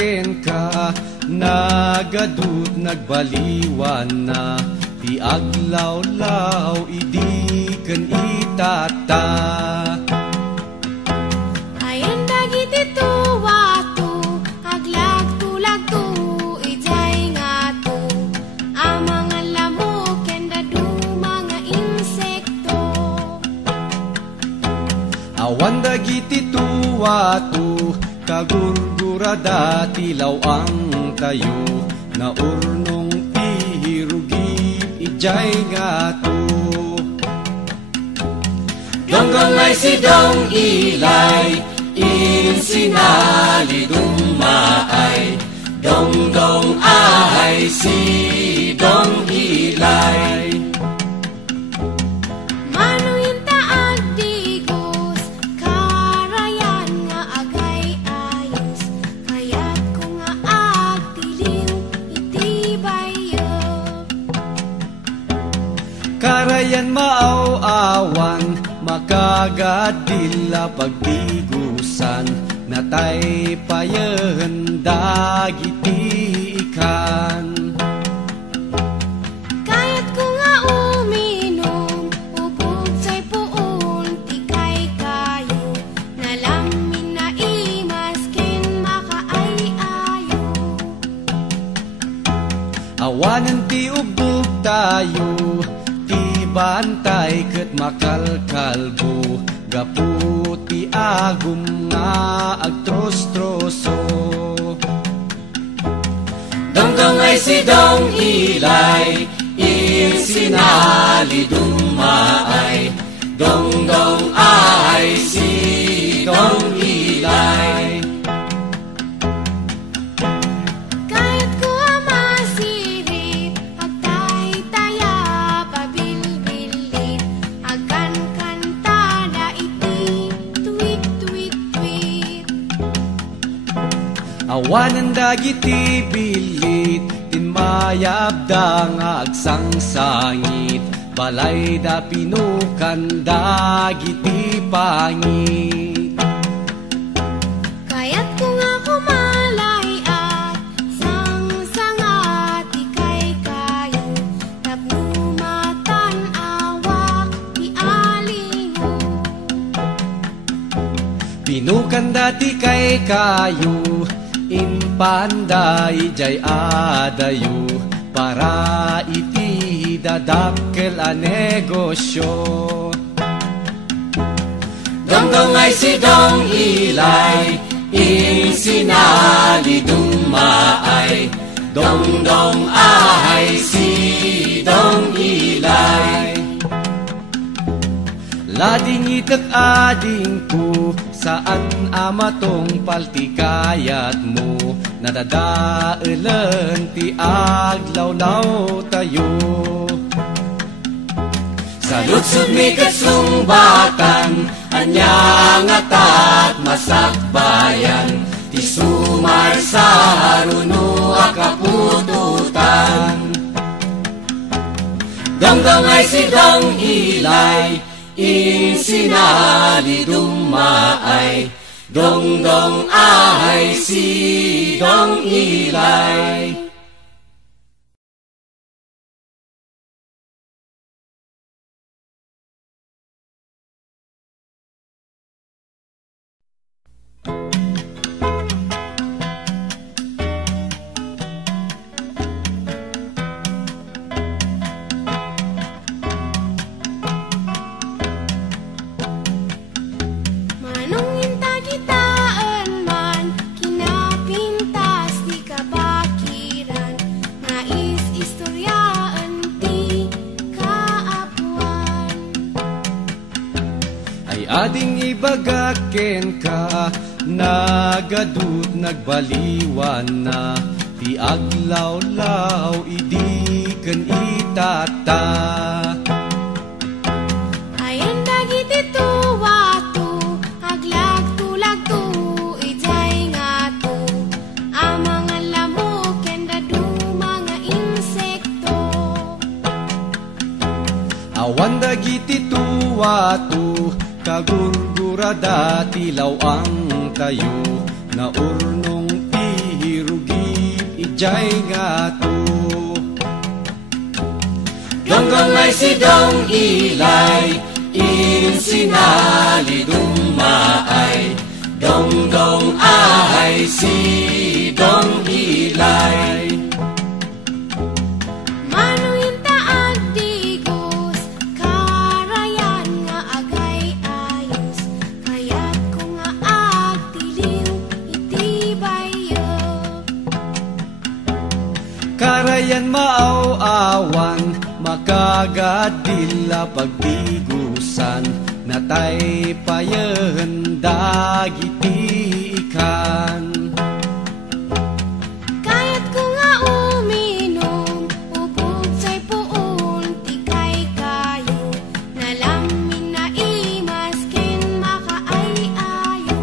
bagaken ka, nagadut nagbaliwan na, ti aglaw-law idi ken itata. Ayan dagiti tuwato, aglag-tulag-tu, ijay nga to, amang lamok ken dadu mga insekto. Awan dagiti tuwato, kagurgurada tilaw ang tayo, na urnong ihirugip ijay nga to. Donggong ay si dong ilay, insinali dumaay. Dongdong ay si dong ilay. Manuin taag digos, karayan nga agay ayos, kaya't ko nga agtiling itibayo. Karayan maaw-awan, makagadila pagdigusan, natay payen dagiti ikan. Kaya't ko nga uminom, ubog sa'y puon, tikay kayo, nalamin na imaskin makaay-ayo. Awanan ti ubog tayo, ti bantay ket makalkalbo, gaputi agum nga agtros-troso. Donggong ay si dong ilay, insinali dumaay. Dongdong ay si dong ilay. Kaya't ko masirip, agtay-taya pabilbilit, agan kantada iti tweet-tweet-tweet. Awanan dagiti bilit, tinmayabda nga agsangsangit, balay da pinukan dagiti pangit. Kaya't ko nga kumalay at sang-sangat ikay kayo, tapumatan awak ti alingo. Pinukan dati kay kayo, inpanday jay adayo, para iti dadakkel a negosyo. Dongdong ay si dong ilay, insinali dumaay. Dongdong ay si dong ilay. Lading itak ading ko, saan amatong paltikayat mo, nadadaelan ti aglaw-law tayo. Sa lutsod mi katsumbatan, anyang atat masakbayan, ti sumar sa haruno akapututan. Dongdong ay si dong ilay, insinali dumaay. Dongdong ay si dong ilay. Manong intagitaan man, kinapintas di kabakiran, nais istoryaan ti kaapuan. Ay ading ibagaken ka, nagadut nagbaliwan na, ti aglaw-law idi ken itata. Ayan dagiti tuwato, aglag-tulag-tu, ijay nga to, amang lamok ken dadu mga insekto. Awan dagiti tuwato, kagurgurada tilaw ang tayo, na urnong ihirugip ijay nga to. Donggong ay si Dong Ilay, in sinali dumaay. Dongdong ay si Dong Ilay. Manuin taag digos, karayan nga agay ayos. Kaya't ko nga agtiliw, itibayo. Karayan maaw-awan, makagadila pagdigusan. Natay payen dagiti ikan. Kaya't ko nga uminom, ubog sa'y puon, tikay kayo. Nalamin na imaskin makaayayo.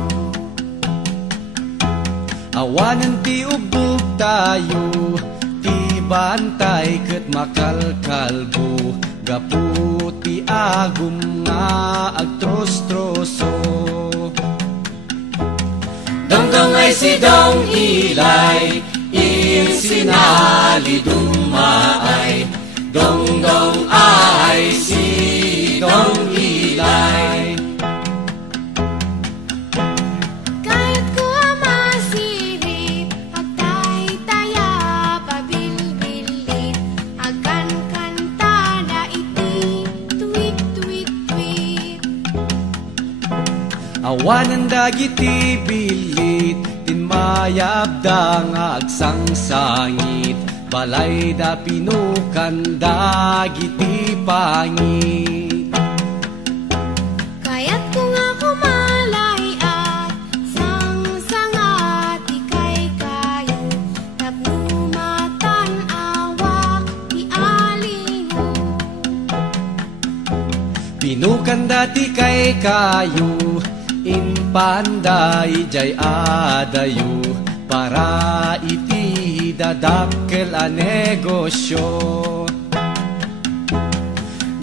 Awanan ti ubog tayo, ti bantay ket makalkalbo. Gaputi agum nga agtros-troso. Dongdong ay si Dong Ilay, in sinali dumaay. Dongdong ay si Dong Ilay. Kaya't ko masirip, agtay-taya pabilbilit. Agan kanta na iti, tweet-tweet-tweet. Awanan dagiti bilit, tinmayabda nga agsangsangit. Balay da pinukan dagiti pangit. Kaya't ko nga kumalay at sang-sangat ikay kayo. Tapumatan awak ti alingo. Pinukan dati kay kayo, in panday jay adayo. Para iti dadakkel a negosyo.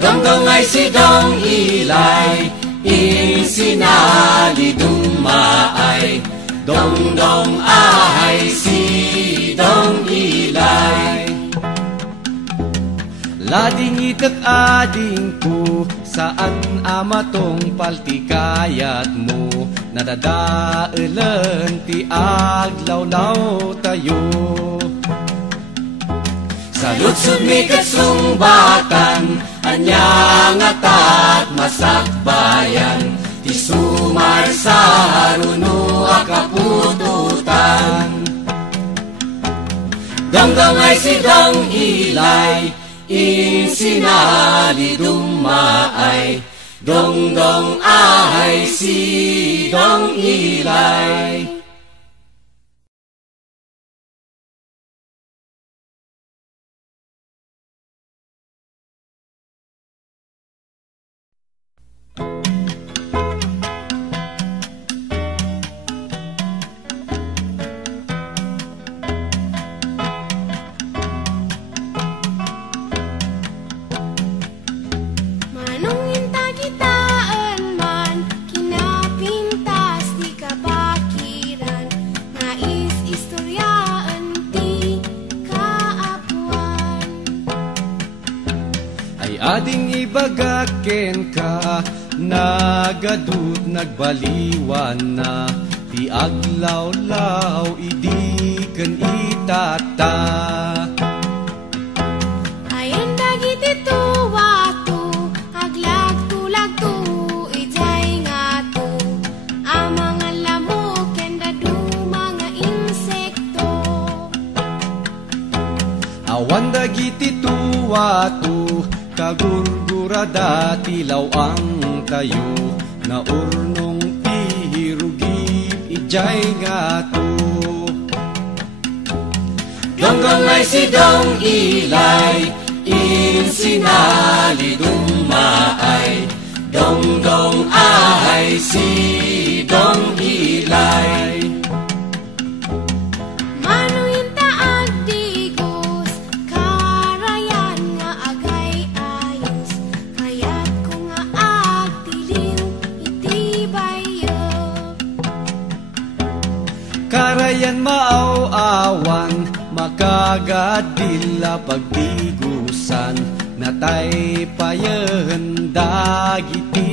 Dongdong ay si Dong Ilay, in sinali dumaay. Dongdong ay si Dong Ilay. Lading itak ading ko, saan amatong paltikayat mo. Nadadaelan ti aglawlaw tayo. Sa lutsod mi katsumbatan, anyang atat masakbayan. Ti sumar sa haruno akapututan. Dongdong ay si Dong Ilay, in sinali dumaay. Dongdong ay si Dong Ilay. Manungin tagitaan man, kinapintas di kabakiran. Nais istoryaan ti kaapuan. Ay ading ibagaken ka, nagadut nagbaliwan na. Ti aglawlaw idi ken itata. Ayan dagiti tuwato, aglagtu-lagtu, ijay nga to. Ang mga lamok, kenda do mga insekto. Awan dagiti tuwato, kagurgurada tilaw ang tayo. Naurnong ihirugip ijay nga to. Donggong ay si Dong Ilay, in sinali dumaay. Dongdong ay si Dong Ilay. Manuin taag digos, karayan nga agay ayos. Kaya't ko nga agtiliw, itibayo. Karayan maaw-awan, makagadila pagbigusan, natay payen dagiti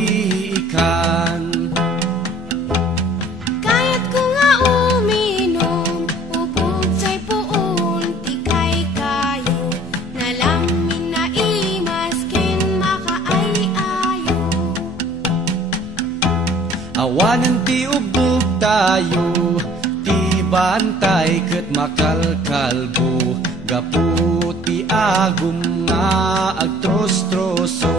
ikan. Kayat ko nga uminom, upog sa'y puon, tikay kayo, nalamin na imaskin makaay-ayo. Awanan ti ubog tayo, ti bantay ket makalkalbo, gaputi agum nga agtros-troso.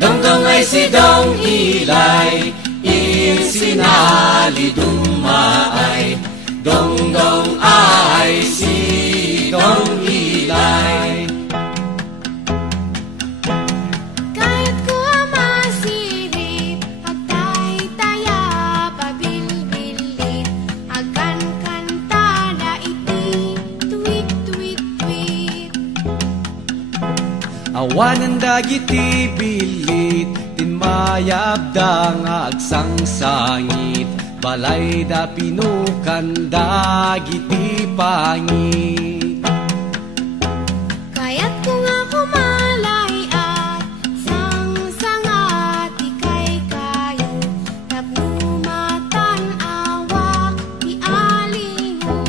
Dongdong ay si Dong Ilay, insinali dumaay. Dongdong ay si Dong Ilay. Kayat ko masirip, agtay-taya pabilbilit, agan kanta na iti tweet-tweet-tweet. Awanan dagiti bilit, tinmayabda nga agsangsangit, balay da pinukan dagiti pangit. Kayat ko nga kumalay at sang-sangat ikay kayo, tapumatan awak ti alingo.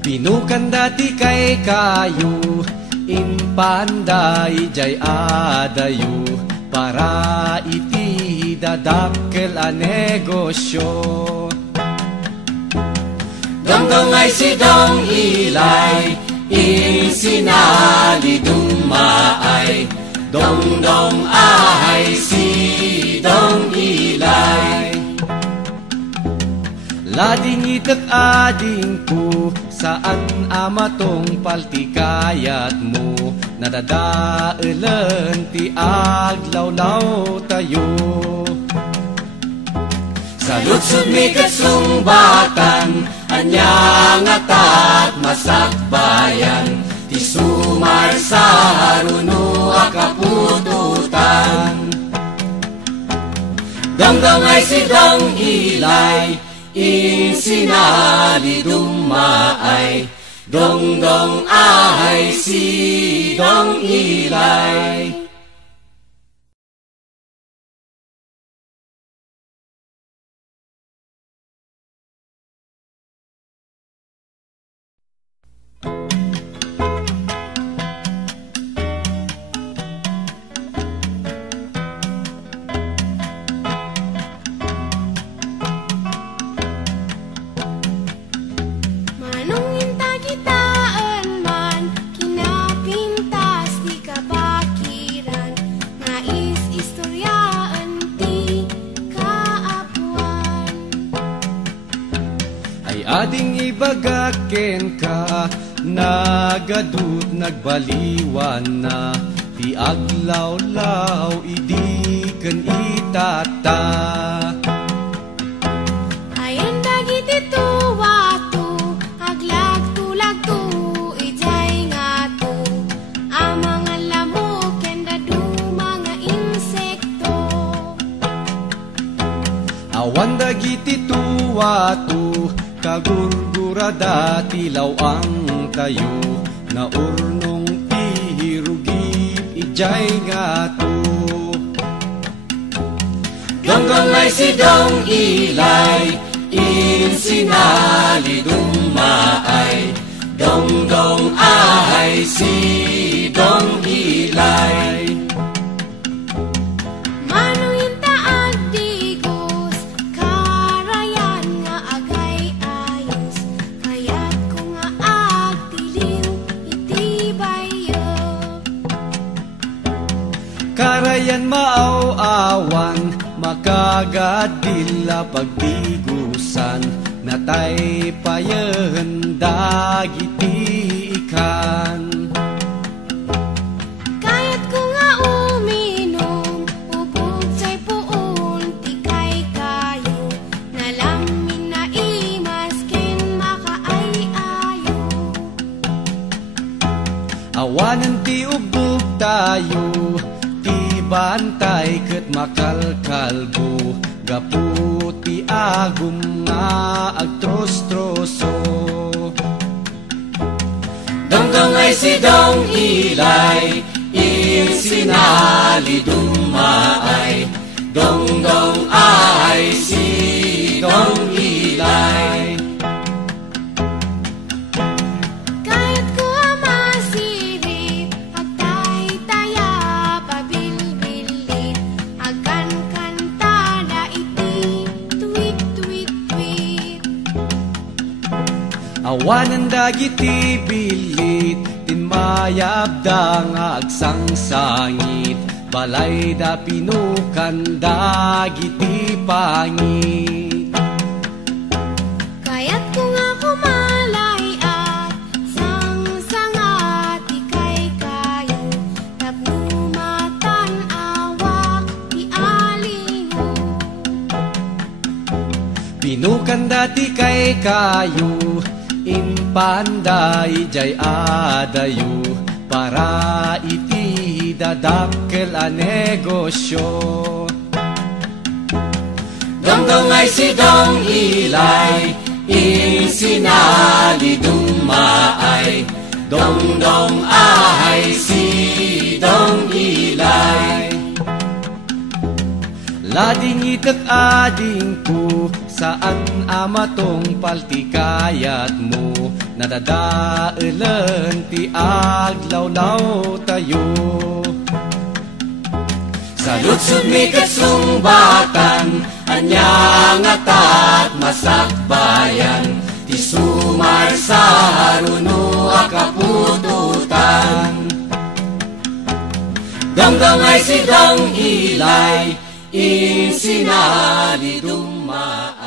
Pinukan dati kay kayo, inpanday jay adayo, para iti dadakkel a negosyo. Dongdong ay si Dong Ilay, insinali dumaay. Dongdong ay si Dong Ilay. Lading itak ading ko, saan amatong paltikayat mo, nadadaelan ti aglawlaw tayo. Sa lutsod mi katsumbatan, anyang atat masakbayan, ti sumar sa haruno akapututan. Dongdong ay si Dong Ilay, insinali dumaay. Dongdong ay si Dong Ilay. Manong intagitaan man, kinapintas di kabakiran, nais istoryaan ti kaapuan. Ay ading ibagaken ka, nagadut nagbaliwan na, ti aglawlaw idi ken itata. Ayan dagiti tuwato, aglag-tulag-tu, ijay nga to, amang lamok kenda du mga insekto. Awan dagiti tuwato, kagurgurada tilaw ang tayo, na urnong ihirugip ijay nga to. Dongdong ay si Dong Ilay, insinali dumaay. Dongdong ay si Dong Ilay. Manong intaag digos, karayan nga agay-ayos, kaya't ko nga agtiliw iti bayo. Karayan maaw-awan, makagadila pagbigusan, natay payen dagiti ikan. Kayat ko nga uminom, upog sa'y puon, tikay kayo, nalamin na imaskin makaay-ayo. Awanan ti ubog tayo, ti bantay ket makalkalbo, gaputi agum nga nga agtros-troso. Dongdong ay si Dong Ilay, insinali dumaay. Dongdong ay si Dong Ilay. Kahit ko masirip, agtay-taya pabilbilit, agan kantada iti tweet-tweet-tweet. Awanan dagiti bilit, tinmayabda nga agsangsangit, balay da pinukan dagiti pangit. Kaya't ko nga kumalay at sang-sangat ikay kayo, tapumatan awak ti aliho. Pinukan dati kay kayo, inpanday jay adayo, para iti dadakkel a negosyo. Dongdong ay si Dong Ilay, insinali dumaay. Dongdong ay si Dong Ilay. Lading itak ading ko, saan amatong paltikayat mo, nadadaelan ti aglawlaw tayo. Sa lutsud mi katsungbatan, anyang atat masakbayan, ti sumar sa haruno akapututan. Dongdong ay si Dong Ilay, insinali dumaay.